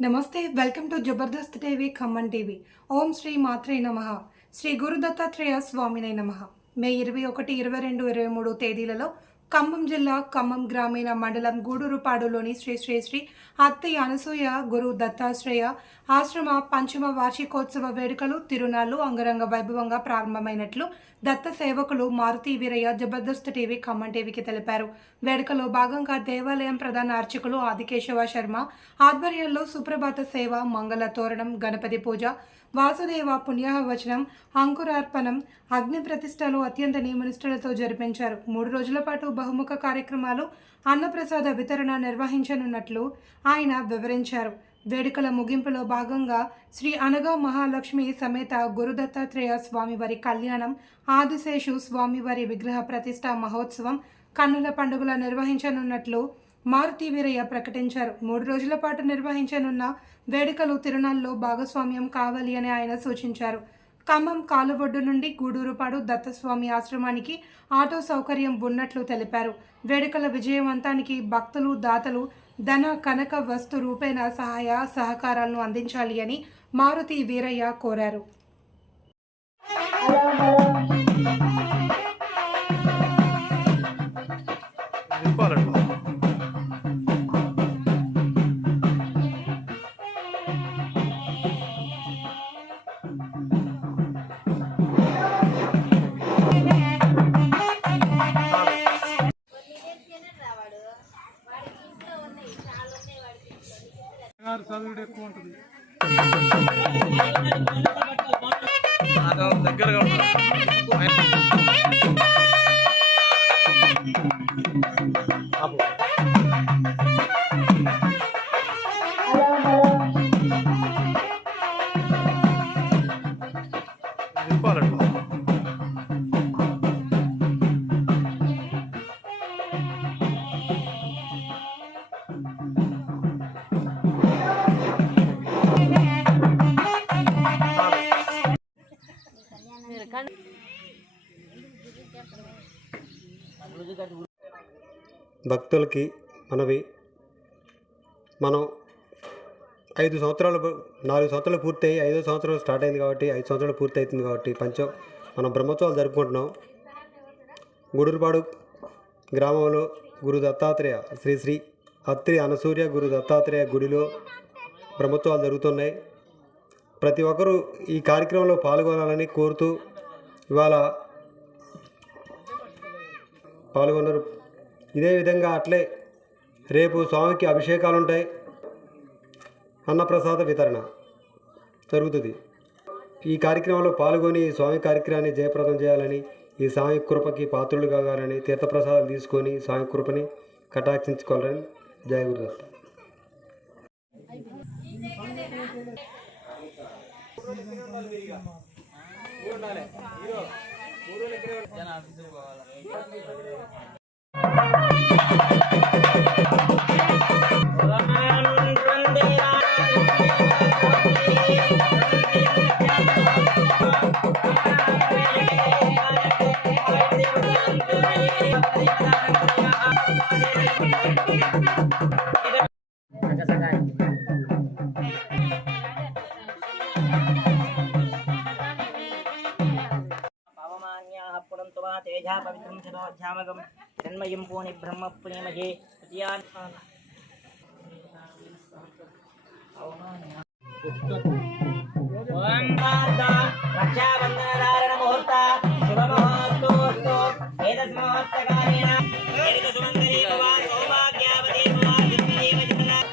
నమస్తే welcome to Jabardasth TV Khammam TV. ఓం శ్రీ మాత్రే నమః. శ్రీ గురు దత్తాత్రేయ స్వామినే నమః. మే 21, 22, 23 తేదీలలో ఖమ్మం జిల్లా ఖమ్మం గ్రామీణ మండలం గూడూరుపాడులోని శ్రీ శ్రీ శ్రీ అత్తి అనసూయ గురు దత్తాత్రేయ ఆశ్రమ పంచమ వార్షికోత్సవ వేడుకలు తిరునాళ్లు అంగరంగ వైభవంగా ప్రారంభమైనట్లు దత్త సేవకులు మారుతి వీరయ్య జబర్దస్త్ టీవీ ఖమ్మం టీవీకి తెలిపారు. వేడుకలో భాగంగా దేవాలయం ప్రధాన అర్చకులు ఆదికేశవ శర్మ ఆధ్వర్యంలో సుప్రభాత సేవ, మంగళ తోరణం, గణపతి పూజ, వాసుదేవ పుణ్యవచనం, అంకురార్పణం, అగ్ని ప్రతిష్టలు అత్యంత నియమనిష్టలతో జరిపించారు. 3 రోజుల పాటు బహుముఖ కార్యక్రమాలు, అన్నప్రసాద వితరణ నిర్వహించనున్నట్లు ఆయన వివరించారు. వేడుకల ముగింపులో భాగంగా శ్రీ అనగా మహాలక్ష్మి సమేత గురుదత్తాత్రేయ స్వామివారి కళ్యాణం, ఆదిశేషు స్వామివారి విగ్రహ ప్రతిష్ట మహోత్సవం, కన్నుల పండుగల నిర్వహించనున్నట్లు మారుతి వీరయ్య ప్రకటించారు. 3 రోజుల పాటు నిర్వహించనున్న వేడుకలు తిరునాళ్ళలో భాగస్వామ్యం కావాలి అని ఆయన సూచించారు. ఖమ్మం కాలువొడ్డు నుండి గూడూరుపాడు దత్తస్వామి ఆశ్రమానికి ఆటో సౌకర్యం ఉన్నట్లు తెలిపారు. వేడుకల విజయవంతానికి భక్తులు, దాతలు ధన, కనక, వస్తు రూపేణ సహాయ సహకారాలను అందించాలి అని మారుతి వీరయ్య కోరారు. చదువుడు ఎక్కువ ఉంటుంది. దగ్గరగా భక్తులకి మనవి, మనం 4 సంవత్సరాలు పూర్తయి 5వ సంవత్సరం స్టార్ట్ అయింది కాబట్టి 5 సంవత్సరాలు పూర్తి అవుతుంది కాబట్టి మనం బ్రహ్మోత్సవాలు జరుపుకుంటున్నాం. గూడూరుపాడు గ్రామంలో గురు దత్తాత్రేయ శ్రీ శ్రీ అత్రి అనసూయ గురు దత్తాత్రేయ గుడిలో బ్రహ్మోత్సవాలు జరుగుతున్నాయి. ప్రతి ఒక్కరూ ఈ కార్యక్రమంలో పాల్గొనాలని కోరుతూ ఇవాళ పాల్గొన్నారు. ఇదే విధంగా అట్లే రేపు స్వామికి అభిషేకాలు ఉంటాయి, అన్నప్రసాద వితరణ జరుగుతుంది. ఈ కార్యక్రమంలో పాల్గొని ఈ స్వామి కార్యక్రమాన్ని జయప్రదం చేయాలని, ఈ స్వామి కృపకి పాత్రులు కావాలని, తీర్థప్రసాదాలు తీసుకొని స్వామి కృపని కటాక్షించుకోవాలని. జయ గురుదత్త. तेजा पवित्रं सर्वध्यामगं तन्मयं पूर्णि ब्रह्म पुण्यमहे रक्षाबन्धनधारण मुहूर्त शुभ मुहूर्तोऽस्तु एतस्मुहूर्तकालेन सुमङ्गली भव सौभाग्यावती भव दुर्गदेव जगन्नाथ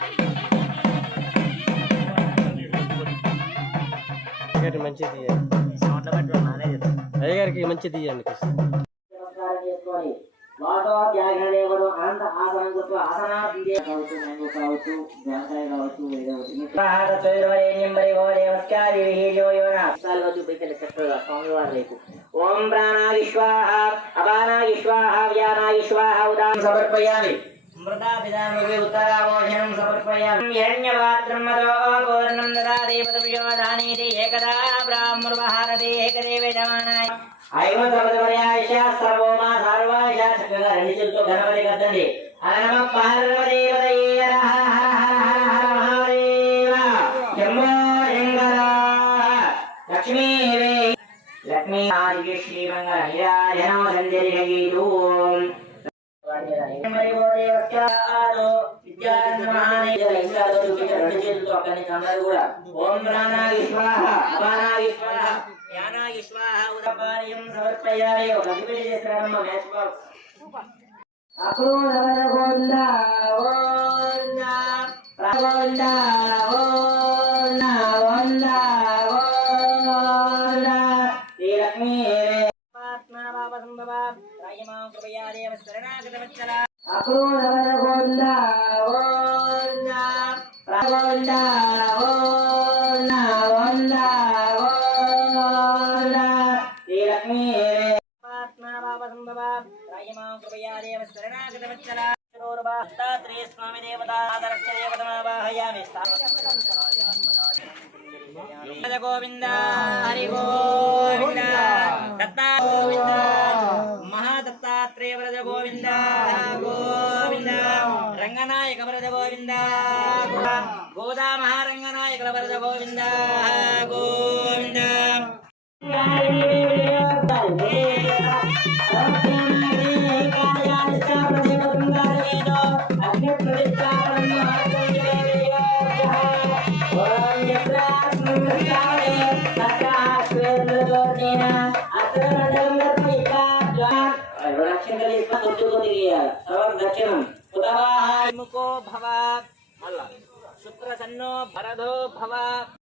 మంచిది సౌండ్ల బట్టి నానే చెప్తాను. అయ్యగారికి మంచిది ఇవ్వండి. వాటో త్యాగదేవుడు అనంత ఆసనం గుర్తు ఆసనార్థి కావచ్చు, మ్యాంగో కావచ్చు, జామకాయ కావచ్చు, చూపించండి చక్కగా స్వామివారి రేపు. ఓం ప్రాణాగి స్వాహ, అపానాగి స్వాహ, వ్యానాగి స్వాహ ఉదాహరణ సమర్పయామి. మృతాభిధానమే ఉత్తరామోచనం సమర్పయామి. హిరణ్యపాత్రం మదో పూర్ణం దదాతి పదవియోధానీతి ఏకదా బ్రాహ్మణుర్వహారతి ఏకదేవే జమానాయ ఐవతమదమర్యాయ సర్వోమా సర్వాయ చక్కగా 2 చేతులతో గణపతి కద్దండి. అల నమ పార్వదేవతయే హర హర హర హర హర మహాదేవ. స్వామి ఆది శ్రీమంగళ నిరాజనో సంజరిగీతూ మరి ఓరే వచ్చారో విద్యానందమానే జలైసాలో రెండు చేతులతో అక్కడి అందరూ కూడా ఓం ప్రాణాయ స్వాహ అపానాయ స్వాహ జ్ఞానాయ స్వాహ ఉదపాయం సమర్పయామి. ఒక అగ్గిపెట్టి చేస్తారమ్మ మ్యాచ్ బాక్స్ అక్రూరవర గోవింద గోవింద గోవింద గోవింద గోవింద గోవింద శ్రీ లక్ష్మీ ఆత్మాభావ సంభవ రాయమాం కృపయా దేవ శరణాగత వత్సల అక్రూరవర గోవింద గోవింద గోవింద గోవింద గోవింద గోవింద శ్రీ లక్ష్మీ ఆత్మాభావ సంభవ రాయమాం కృపయా దేవ శరణాగత వత్సల దత్తాత్రేయ స్వామి దేవతా ఆదర్శ దేవతమావాహయామి. గోవింద హరి గోవింద దత్తా గోవింద మహాదత్తాత్రేయ వ్రజ గోవింద గోవింద రంగనాయక వ్రజ గోవింద గోదా మహారంగనాయకుల వ్రజ గోవింద గోవింద ముఖో భవ శుక్రసన్నో భరదో భవ